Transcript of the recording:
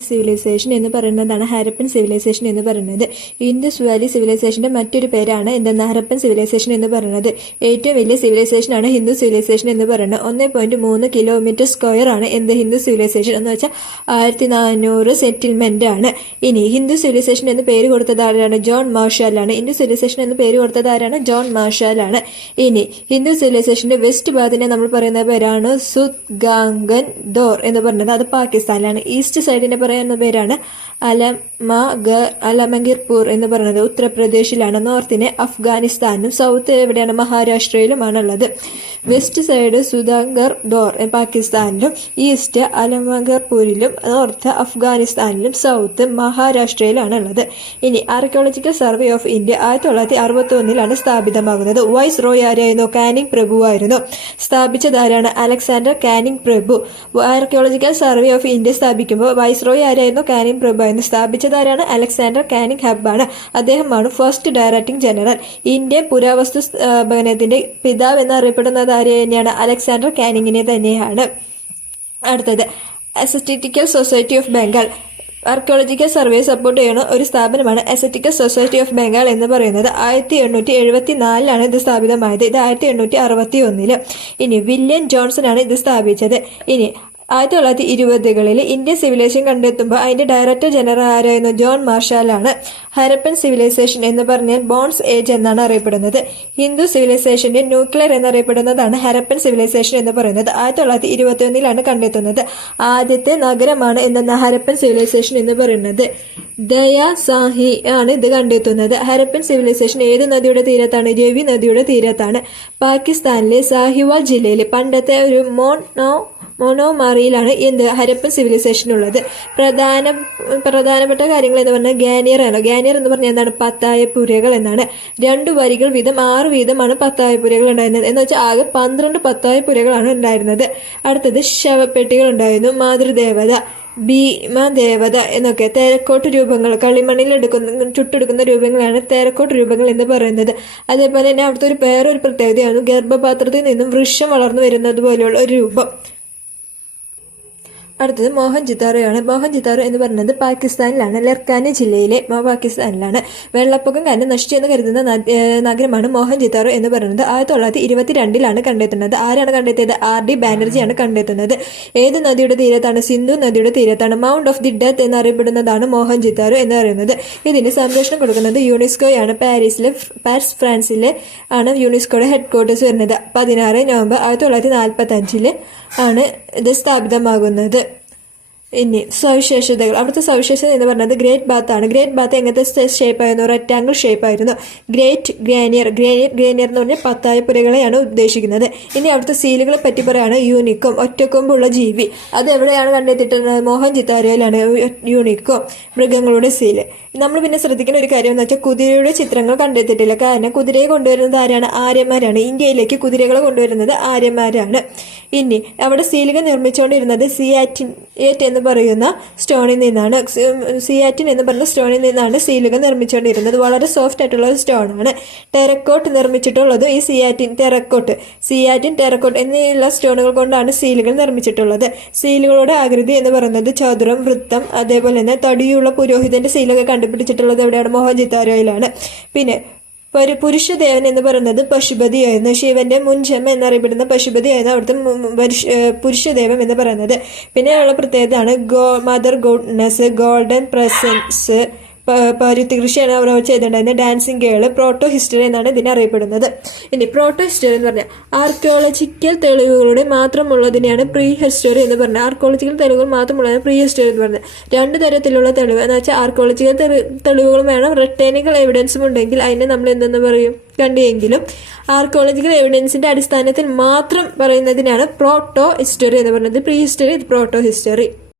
Civilisation എന്ന് പറയുന്നതാണ് Harappan civilisation എന്ന് പറയുന്നത്. ഇൻഡസ് വാലി സിവിലൈസേഷന്റെ മറ്റൊരു പേരാണ് ഹരപ്പൻ സിവിലൈസേഷൻ എന്ന് പറയുന്നത്. ഏറ്റവും വലിയ സിവിലൈസേഷനാണ് ഹിന്ദു സിവിലൈസേഷൻ എന്ന് പറയുന്നത്. 1.3 കിലോമീറ്റർ സ്ക്വയർ ആണ് ഹിന്ദു സിവിലൈസേഷൻ എന്ന് വെച്ചാൽ 1400 സെറ്റിൽമെന്റ് ആണ്. ഇനി ഹിന്ദു സിവിലൈസേഷൻ എന്ന് പേര് കൊടുത്തത് ആരാണ്? ജോൺ മാർഷാലാണ്. ഹിന്ദു സിവിലൈസേഷൻ എന്ന് പേര് കൊടുത്തത് ആരാണ്? ജോൺ മാർഷാലാണ്. ഇനി ഹിന്ദു സിവിലൈസേഷന്റെ വെസ്റ്റ് ഭാഗത്തിനെ നമ്മൾ പറയുന്ന പേരാണ് സുത്ഗാംഗൻ ദോർ എന്ന് പറയുന്നത്. അത് പാകിസ്ഥാനിലാണ്. ഈസ്റ്റ് സൈഡിനെ പറയുന്ന പേരാണ് അലമഗിർപൂർ എന്ന് പറയുന്നത് ഉത്തർപ്രദേശിലാണ്. നോർത്തിനെ അഫ്ഗാനിസ്ഥാനും സൗത്ത് എവിടെയാണ്? മഹാരാഷ്ട്രയിലുമാണുള്ളത്. വെസ്റ്റ് സൈഡ് സുധാങ്കർ ദോർ പാകിസ്ഥാനിലും, ഈസ്റ്റ് അലമഗർപൂരിലും, നോർത്ത് അഫ്ഗാനിസ്ഥാനിലും, സൗത്ത് മഹാരാഷ്ട്രയിലാണുള്ളത്. ഇനി ആർക്കിയോളജിക്കൽ സർവേ ഓഫ് ഇന്ത്യ 1961 സ്ഥാപിതമാകുന്നത്. വൈസ് റോയ് ആരായിരുന്നു? കാനിങ് പ്രഭു ആയിരുന്നു. സ്ഥാപിച്ചതാരാണ്? അലക്സാണ്ടർ കാനിങ് പ്രഭു. ആർക്കിയോളജിക്കൽ സർവേ ഓഫ് ഇന്ത്യ സ്ഥാപിക്കുമ്പോൾ വൈസ് റോയ് ആരായിരുന്നു? കാനിങ് പ്രഭു ആയിരുന്നു. സ്ഥാപിച്ചതാരാണ്? അലക്സാണ്ടർ കാനിങ് ഹബ്ബാണ്. അദ്ദേഹമാണ് ഫസ്റ്റ് ഡയറക്ടർ ജനറൽ. ഇന്ത്യൻ പുരാവസ്തു സ്ഥാപനത്തിന്റെ പിതാവ് എന്നറിയപ്പെടുന്നത് ആരെ തന്നെയാണ്? അലക്സാണ്ടർ കാനിങ്ങിനെ തന്നെയാണ്. അടുത്തത് asiatic society of Bengal. Archaeological survey support ചെയ്യുന്ന ഒരു സ്ഥാപനമാണ് അസ്തറ്റിക്കൽ സൊസൈറ്റി ഓഫ് ബംഗാൾ എന്ന് പറയുന്നത്. 1874 ഇത് സ്ഥാപിതമായത്. ഇത് 1861. ഇനി വില്യം ജോൺസൺ ആണ് ഇത് സ്ഥാപിച്ചത്. ഇനി 1920കളിൽ ഇന്ത്യൻ സിവിലൈസേഷൻ കണ്ടെത്തുമ്പോൾ അതിന്റെ ഡയറക്ടർ ജനറൽ ആരായിരുന്നു? ജോൺ മാർഷാലാണ്. ഹരപ്പൻ സിവിലൈസേഷൻ എന്ന് പറഞ്ഞാൽ ബോൺസ് ഏജ് എന്നാണ് അറിയപ്പെടുന്നത്. ഹിന്ദു സിവിലൈസേഷന്റെ ന്യൂക്ലിയർ എന്നറിയപ്പെടുന്നതാണ് ഹരപ്പൻ സിവിലൈസേഷൻ എന്ന് പറയുന്നത്. 1921 കണ്ടെത്തുന്നത്. ആദ്യത്തെ നഗരമാണ് ഹരപ്പൻ സിവിലൈസേഷൻ എന്ന് പറയുന്നത്. ദയാസാഹി ആണ് ഇത് കണ്ടെത്തുന്നത്. ഹരപ്പൻ സിവിലൈസേഷൻ ഏത് നദിയുടെ തീരത്താണ്? രവി നദിയുടെ തീരത്താണ്. പാകിസ്ഥാനിലെ സാഹിവാൾ ജില്ലയിൽ പണ്ടത്തെ ഒരു മോണോമാറിയിലാണ് ഹരപ്പൻ സിവിലൈസേഷൻ ഉള്ളത്. പ്രധാനപ്പെട്ട കാര്യങ്ങൾ എന്ന് പറഞ്ഞാൽ ഗാനിയർ ആണ്. ഗാനിയർ എന്ന് പറഞ്ഞാൽ എന്താണ്? പത്തായപ്പുരകൾ എന്നാണ്. 2 വരികൾ വീതം 6 വീതമാണ് പത്തായപ്പുരകൾ ഉണ്ടായിരുന്നത്. എന്ന് വെച്ചാൽ ആകെ 12 പത്തായപ്പുരകളാണ് ഉണ്ടായിരുന്നത്. അടുത്തത് ശവപ്പെട്ടികൾ ഉണ്ടായിരുന്നു. മാതൃദേവത, ഭീമദേവത എന്നൊക്കെ തെരക്കോട്ട് രൂപങ്ങൾ, കളിമണ്ണിൽ ചുട്ടെടുക്കുന്ന രൂപങ്ങളാണ് തെരക്കോട്ട് രൂപങ്ങൾ എന്ന് പറയുന്നത്. അതേപോലെ തന്നെ അവിടുത്തെ വേറൊരു പ്രത്യേകതയാണ് ഗർഭപാത്രത്തിൽ നിന്നും വൃക്ഷം വളർന്നു വരുന്നത് പോലെയുള്ള ഒരു രൂപം. അടുത്തത് മോഹൻജിദാറോയാണ്. മോഹൻജിദാറോ എന്ന് പറയുന്നത് പാകിസ്ഥാനിലാണ്. ലർക്കാനി ജില്ലയിലെ പാകിസ്ഥാനിലാണ്. വെള്ളപ്പൊക്കം കാരണം നശിച്ചെന്ന് കരുതുന്ന നഗരമാണ് മോഹൻജിദാറോ എന്ന് പറയുന്നത്. 1922 കണ്ടെത്തുന്നത്. ആരാണ് കണ്ടെത്തിയത്? RD ബാനർജിയാണ് കണ്ടെത്തുന്നത്. ഏത് നദിയുടെ തീരത്താണ്? സിന്ധു നദിയുടെ തീരത്താണ്. മൗണ്ട് ഓഫ് ദി ഡെത്ത് എന്നറിയപ്പെടുന്നതാണ് മോഹൻജിദാറോ എന്ന് പറയുന്നത്. ഇതിന് സംരക്ഷണം കൊടുക്കുന്നത് യുനെസ്കോയാണ്. പാരീസ് ഫ്രാൻസിലെ ആണ് യുനെസ്കോയുടെ ഹെഡ് ക്വാർട്ടേഴ്സ് വരുന്നത്. 16 നവംബർ 1945 ആണ് ഇത് സ്ഥാപിതമാകുന്നത്. ഇനി സവിശേഷതകൾ. അവിടുത്തെ സവിശേഷത എന്ന് പറയുന്നത് ഗ്രേറ്റ് ബാത്ത് ആണ്. ഗ്രേറ്റ് ബാത്ത് എങ്ങനത്തെ ഷേപ്പ് ആയിരുന്നു? റെക്ടാങ്കിൾ ഷേപ്പ് ആയിരുന്നു. ഗ്രേറ്റ് ഗ്രാനിയർ എന്ന് പറഞ്ഞാൽ പത്തായപ്പുരകളെയാണ് ഉദ്ദേശിക്കുന്നത്. ഇനി അവിടുത്തെ സീലുകളെ പറ്റി പറയുകയാണ്. യൂണിക്കോം, ഒറ്റക്കൊമ്പുള്ള ജീവി. അത് എവിടെയാണ് കണ്ടെത്തിയിട്ടുള്ളത്? മോഹൻജിദാരോയിലാണ് യൂണിക്കോം, മൃഗങ്ങളുടെ സീല്. നമ്മൾ പിന്നെ ശ്രദ്ധിക്കുന്ന ഒരു കാര്യം എന്ന് വെച്ചാൽ കുതിരയുടെ ചിത്രങ്ങൾ കണ്ടെത്തിയിട്ടില്ല. കാരണം കുതിരയെ കൊണ്ടുവരുന്നത് ആരാണ്? ആര്യന്മാരാണ്. ഇന്ത്യയിലേക്ക് കുതിരകളെ കൊണ്ടുവരുന്നത് ആര്യന്മാരാണ്. ഇനി അവിടെ സീലുകൾ നിർമ്മിച്ചുകൊണ്ടിരുന്നത് സിയാറ്റിൻ എന്ന് പറയുന്ന സ്റ്റോണിൽ നിന്നാണ്. സിയാറ്റിൻ എന്ന് പറയുന്ന സ്റ്റോണിൽ നിന്നാണ് സീലുകൾ നിർമ്മിച്ചുകൊണ്ടിരുന്നത്. വളരെ സോഫ്റ്റ് ആയിട്ടുള്ള ഒരു സ്റ്റോണാണ്. ടെറക്കോട്ട് നിർമ്മിച്ചിട്ടുള്ളത് ഈ സിയാറ്റിൻ ടെറക്കോട്ട് എന്നിവയുള്ള സ്റ്റോണുകൾ കൊണ്ടാണ് സീലുകൾ നിർമ്മിച്ചിട്ടുള്ളത്. സീലുകളുടെ ആകൃതി എന്ന് പറയുന്നത് ചതുരം, വൃത്തം, അതേപോലെ തന്നെ തടിയുള്ള പുരോഹിതന്റെ സീലൊക്കെ കണ്ടുപിടിച്ചിട്ടുള്ളത് എവിടെയാണ്? മോഹൻജിദാരോയിലാണ്. പിന്നെ പുരുഷദേവൻ എന്ന് പറയുന്നത് പശുപതിയായിരുന്നു. ശിവന്റെ മുൻജന്മം എന്നറിയപ്പെടുന്ന പശുപതിയായിരുന്നു അവിടുത്തെ പുരുഷദേവൻ എന്ന് പറയുന്നത്. പിന്നെയുള്ള പ്രത്യേകതയാണ് മദർ ഗോഡ്നെസ്, ഗോൾഡൻ പ്രസൻസ്, പരുത്തി കൃഷിയാണ് അവർ ചെയ്തിട്ടുണ്ടായിരുന്നത്. ഡാൻസിങ് ഗേള്, പ്രോട്ടോ ഹിസ്റ്ററി എന്നാണ് ഇതിനെ അറിയപ്പെടുന്നത്. ഇനി പ്രോട്ടോ ഹിസ്റ്ററി എന്ന് പറഞ്ഞാൽ ആർക്കിയോളജിക്കൽ തെളിവുകളുടെ മാത്രമുള്ളതിനെയാണ് പ്രീ ഹിസ്റ്ററി എന്ന് പറഞ്ഞത്. ആർക്കിയോളജിക്കൽ തെളിവുകൾ മാത്രമുള്ളതാണ് പ്രീ ഹിസ്റ്ററി എന്ന് പറഞ്ഞത്. 2 തരത്തിലുള്ള തെളിവ് എന്ന് വെച്ചാൽ ആർക്കിയോളജിക്കൽ തെളിവുകളും വേണം, റിട്ടേണിക്കൽ എവിഡൻസും ഉണ്ടെങ്കിൽ അതിനെ നമ്മൾ എന്തെന്ന് പറയും? കണ്ടിയെങ്കിലും ആർക്കിയോളജിക്കൽ എവിഡൻസിന്റെ അടിസ്ഥാനത്തിൽ മാത്രം പറയുന്നതിനാണ് പ്രോട്ടോ ഹിസ്റ്ററി എന്ന് പറയുന്നത്. Pre history, proto history.